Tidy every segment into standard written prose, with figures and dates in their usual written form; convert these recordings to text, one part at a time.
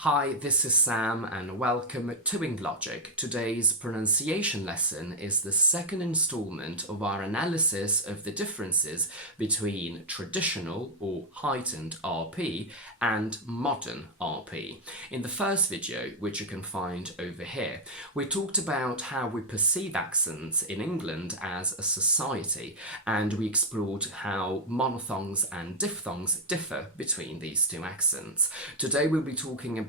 Hi, this is Sam and welcome to InLogic. Today's pronunciation lesson is the second installment of our analysis of the differences between traditional or heightened RP and modern RP. In the first video, which you can find over here, we talked about how we perceive accents in England as a society, and we explored how monophthongs and diphthongs differ between these two accents. Today we'll be talking about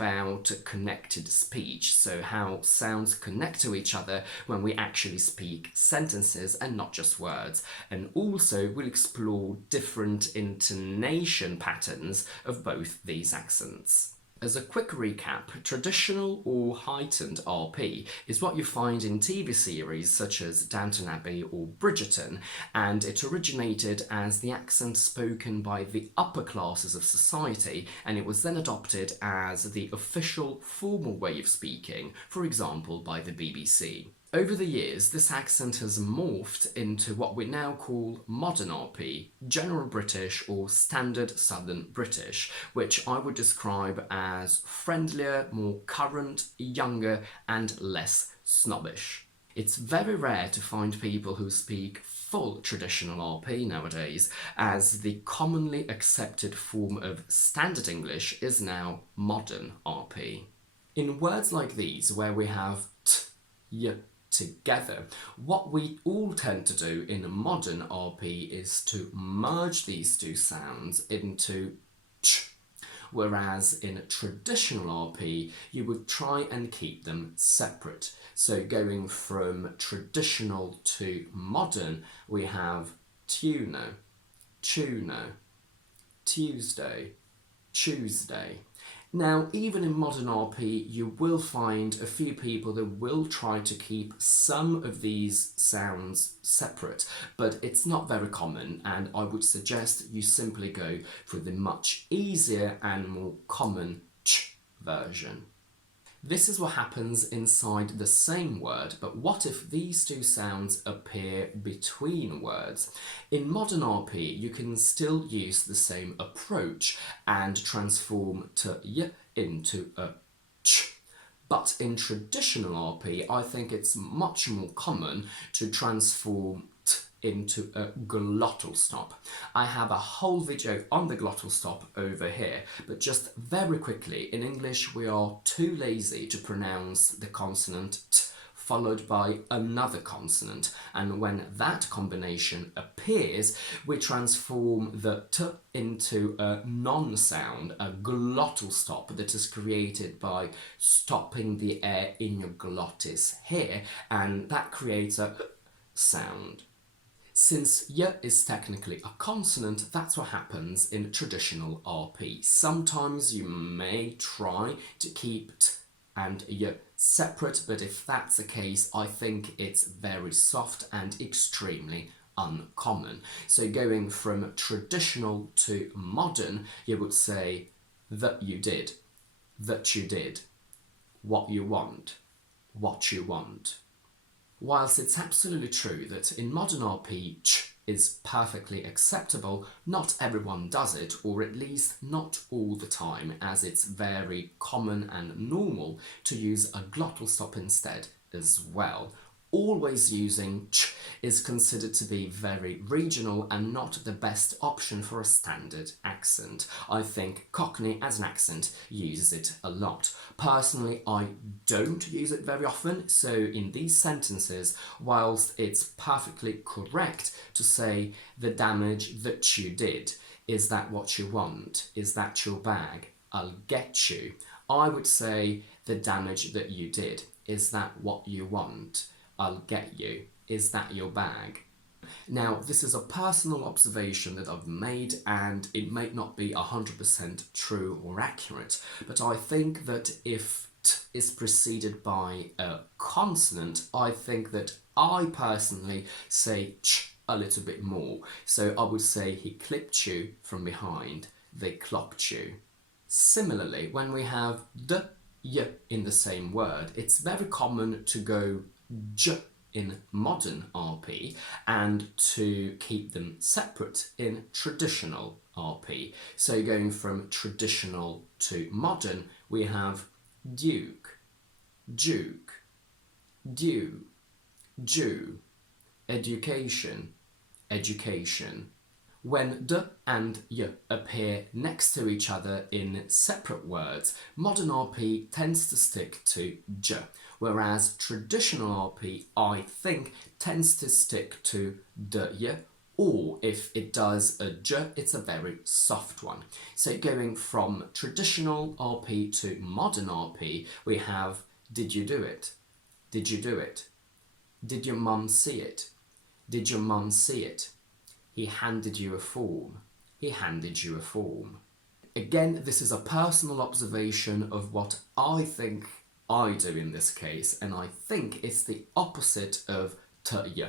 connected speech, so how sounds connect to each other when we actually speak sentences and not just words. And also we'll explore different intonation patterns of both these accents. As a quick recap, traditional or heightened RP is what you find in TV series such as Downton Abbey or Bridgerton, and it originated as the accent spoken by the upper classes of society, and it was then adopted as the official formal way of speaking, for example by the BBC. Over the years, this accent has morphed into what we now call modern RP, General British or Standard Southern British, which I would describe as friendlier, more current, younger, and less snobbish. It's very rare to find people who speak full traditional RP nowadays, as the commonly accepted form of Standard English is now modern RP. In words like these, where we have t, y, together, what we all tend to do in modern RP is to merge these two sounds into ch, whereas in traditional RP you would try and keep them separate. So going from traditional to modern, we have tuno, tuno, Tuesday, Tuesday. Now, even in modern RP, you will find a few people that will try to keep some of these sounds separate, but it's not very common, and I would suggest you simply go for the much easier and more common ch version. This is what happens inside the same word, but what if these two sounds appear between words? In modern RP, you can still use the same approach and transform to y into a ch. But in traditional RP, I think it's much more common to transform t into a glottal stop. I have a whole video on the glottal stop over here, but just very quickly, in English we are too lazy to pronounce the consonant t followed by another consonant, and when that combination appears, we transform the t into a non-sound, a glottal stop that is created by stopping the air in your glottis here, and that creates a sound. Since y is technically a consonant, that's what happens in traditional RP. Sometimes you may try to keep t and y separate, but if that's the case, I think it's very soft and extremely uncommon. So going from traditional to modern, you would say that you did, what you want, what you want. Whilst it's absolutely true that in modern RP, ch is perfectly acceptable, not everyone does it, or at least not all the time, as it's very common and normal to use a glottal stop instead as well. Always using ch is considered to be very regional and not the best option for a standard accent. I think Cockney as an accent uses it a lot. Personally, I don't use it very often, so in these sentences, whilst it's perfectly correct to say the damage that you did, is that what you want? Is that your bag? I'll get you. I would say the damage that you did, is that what you want? I'll get you. Is that your bag? Now, this is a personal observation that I've made, and it may not be 100% true or accurate, but I think that if t is preceded by a consonant, I think that I personally say ch a little bit more. So I would say he clipped you from behind, they clocked you. Similarly, when we have d, y in the same word, it's very common to go j in modern RP and to keep them separate in traditional RP. So going from traditional to modern, we have duke, duke, dew, Jew, education, education. When d and y appear next to each other in separate words, modern RP tends to stick to j, whereas traditional RP, I think, tends to stick to d, y, or if it does a j, it's a very soft one. So going from traditional RP to modern RP, we have did you do it? Did you do it? Did your mum see it? Did your mum see it? He handed you a form. He handed you a form. Again, this is a personal observation of what I think I do in this case, and I think it's the opposite of y.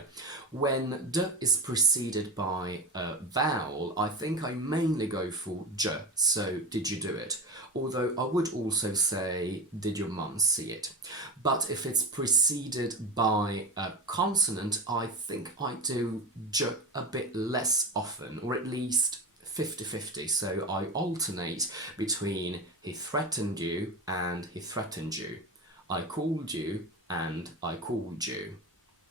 When d is preceded by a vowel, I think I mainly go for j, so did you do it? Although I would also say, did your mum see it? But if it's preceded by a consonant, I think I do j a bit less often, or at least 50-50, so I alternate between he threatened you and he threatened you. I called you and I called you.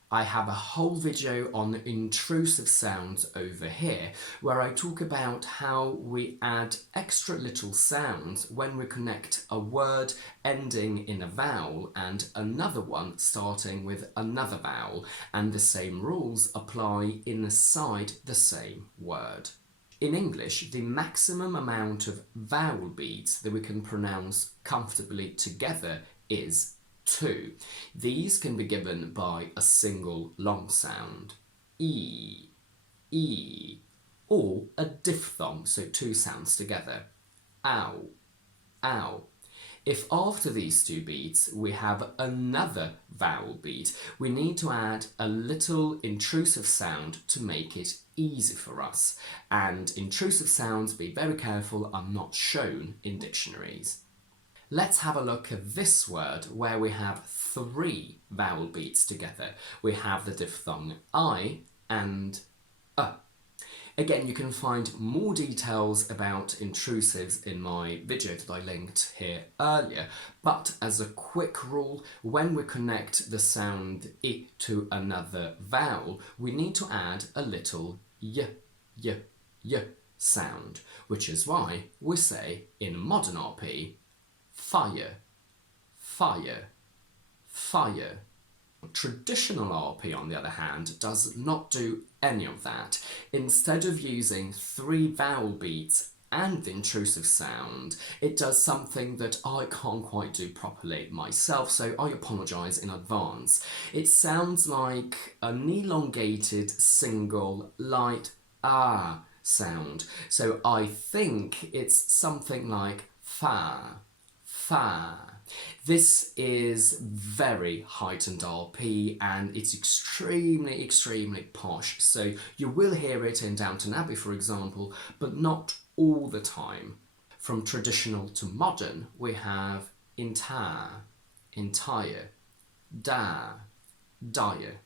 I have a whole video on intrusive sounds over here where I talk about how we add extra little sounds when we connect a word ending in a vowel and another one starting with another vowel, and the same rules apply inside the same word. In English, the maximum amount of vowel beats that we can pronounce comfortably together is 2. These can be given by a single long sound, E, E, or a diphthong, so 2 sounds together, ow, ow. If after these 2 beats we have another vowel beat, we need to add a little intrusive sound to make it easy for us. And intrusive sounds, be very careful, are not shown in dictionaries. Let's have a look at this word where we have 3 vowel beats together. We have the diphthong I and a. Again, you can find more details about intrusives in my video that I linked here earlier, but as a quick rule, when we connect the sound I to another vowel, we need to add a little y sound, which is why we say in modern RP, fire, fire, fire. Traditional RP, on the other hand, does not do any of that. Instead of using 3 vowel beats and the intrusive sound, it does something that I can't quite do properly myself, so I apologise in advance. It sounds like an elongated single light ah sound, so I think it's something like fa, fa. This is very heightened RP and it's extremely posh, so you will hear it in Downton Abbey, for example, but not all the time. From traditional to modern, we have entire, entire, da, dire.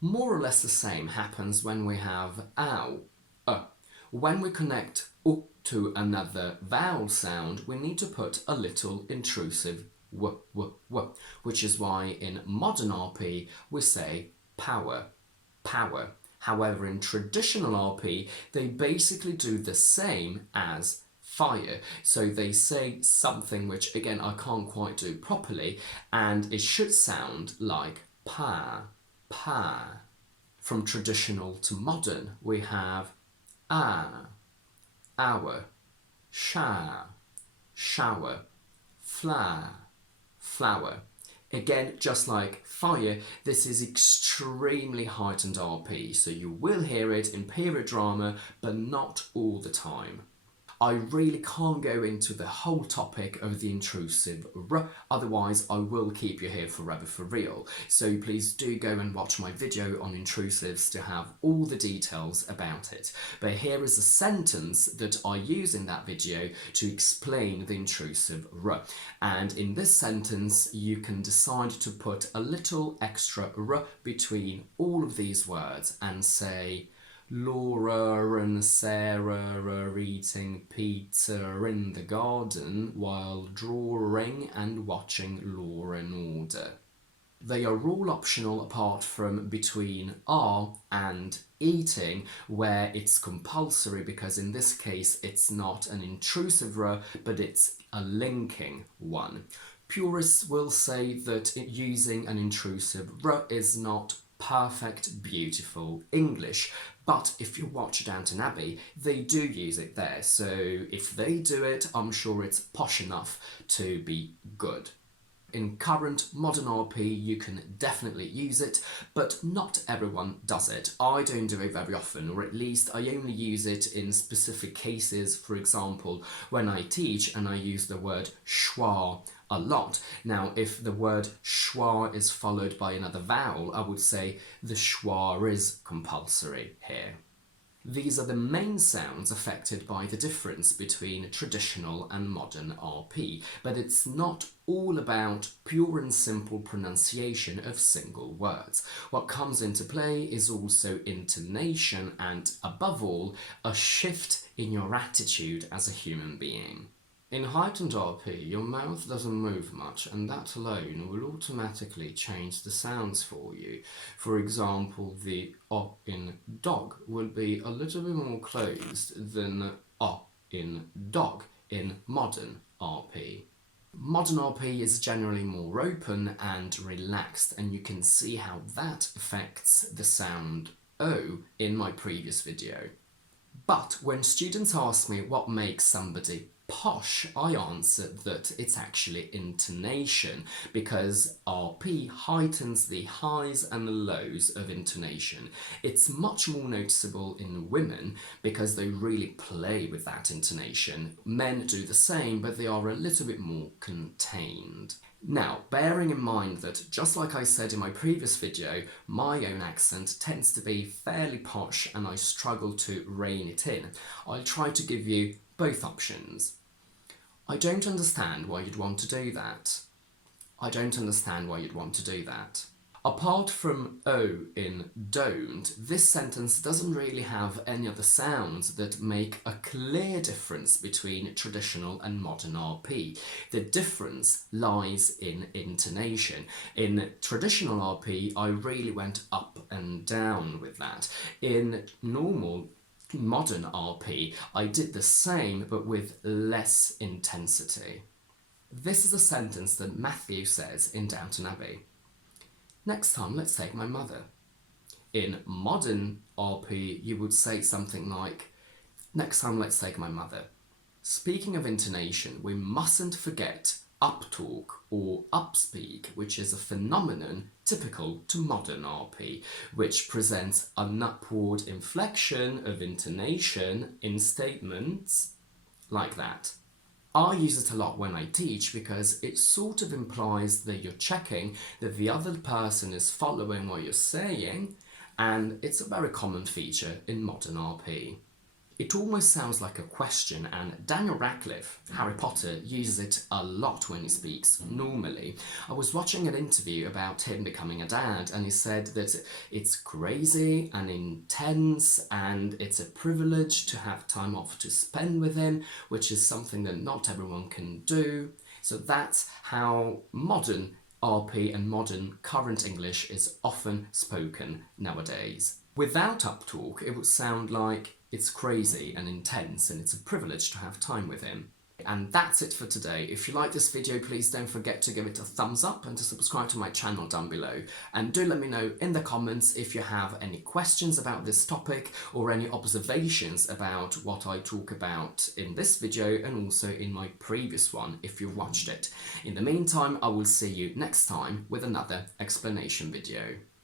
More or less the same happens when we have ow, When we connect u to another vowel sound, we need to put a little intrusive w, which is why in modern RP we say power, power. However, in traditional RP, they basically do the same as fire. So they say something which, again, I can't quite do properly, and it should sound like pa, pa. From traditional to modern, we have hour, shower, flower. Again, just like fire, this is extremely heightened RP, so you will hear it in period drama, but not all the time. I really can't go into the whole topic of the intrusive r, otherwise I will keep you here forever for real. So please do go and watch my video on intrusives to have all the details about it. But here is a sentence that I use in that video to explain the intrusive r. And in this sentence, you can decide to put a little extra r between all of these words and say, Laura and Sarah are eating pizza in the garden while drawing and watching Law and Order. They are all optional apart from between are and eating, where it's compulsory because in this case it's not an intrusive R, but it's a linking one. Purists will say that using an intrusive R is not perfect, beautiful English. But if you watch Downton Abbey, they do use it there. So if they do it, I'm sure it's posh enough to be good. In current modern RP, you can definitely use it, but not everyone does it. I don't do it very often, or at least I only use it in specific cases. For example, when I teach and I use the word schwa a lot. Now, if the word schwa is followed by another vowel, I would say the schwa is compulsory here. These are the main sounds affected by the difference between traditional and modern RP, but it's not all about pure and simple pronunciation of single words. What comes into play is also intonation and, above all, a shift in your attitude as a human being. In heightened RP, your mouth doesn't move much, and that alone will automatically change the sounds for you. For example, the O in dog will be a little bit more closed than O in dog in modern RP. Modern RP is generally more open and relaxed, and you can see how that affects the sound O in my previous video. But when students ask me what makes somebody posh, I answer that it's actually intonation, because RP heightens the highs and the lows of intonation. It's much more noticeable in women because they really play with that intonation. Men do the same, but they are a little bit more contained. Now, bearing in mind that, just like I said in my previous video, my own accent tends to be fairly posh and I struggle to rein it in, I'll try to give you both options. I don't understand why you'd want to do that. I don't understand why you'd want to do that. Apart from O in don't, this sentence doesn't really have any other sounds that make a clear difference between traditional and modern RP. The difference lies in intonation. In traditional RP, I really went up and down with that. In modern RP, I did the same but with less intensity. This is a sentence that Matthew says in Downton Abbey. Next time, let's take my mother. In modern RP, you would say something like, next time, let's take my mother. Speaking of intonation, we mustn't forget uptalk or upspeak, which is a phenomenon typical to modern RP, which presents an upward inflection of intonation in statements like that. I use it a lot when I teach because it sort of implies that you're checking that the other person is following what you're saying, and it's a very common feature in modern RP. It almost sounds like a question, and Daniel Radcliffe, Harry Potter, uses it a lot when he speaks normally. I was watching an interview about him becoming a dad, and he said that it's crazy and intense and it's a privilege to have time off to spend with him, which is something that not everyone can do. So that's how modern RP and modern current English is often spoken nowadays. Without uptalk, it would sound like it's crazy and intense and it's a privilege to have time with him. And that's it for today. If you like this video, please don't forget to give it a thumbs up and to subscribe to my channel down below. And do let me know in the comments if you have any questions about this topic or any observations about what I talk about in this video and also in my previous one if you've watched it. In the meantime, I will see you next time with another explanation video.